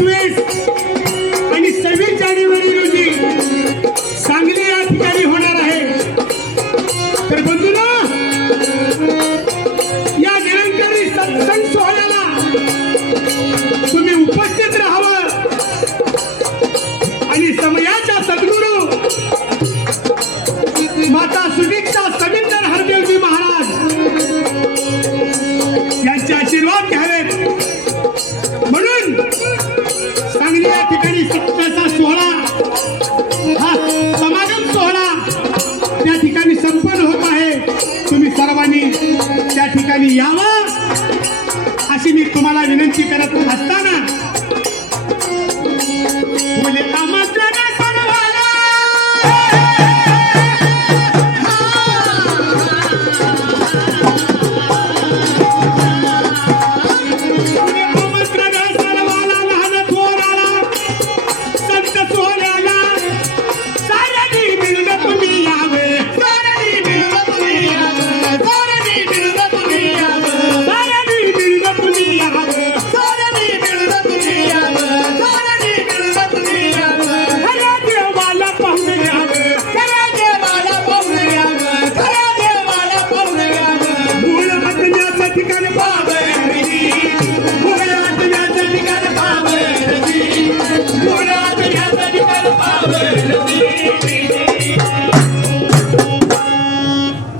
please. तुम्ही सर्वांनी त्या ठिकाणी यावं अशी मी तुम्हाला विनंती करत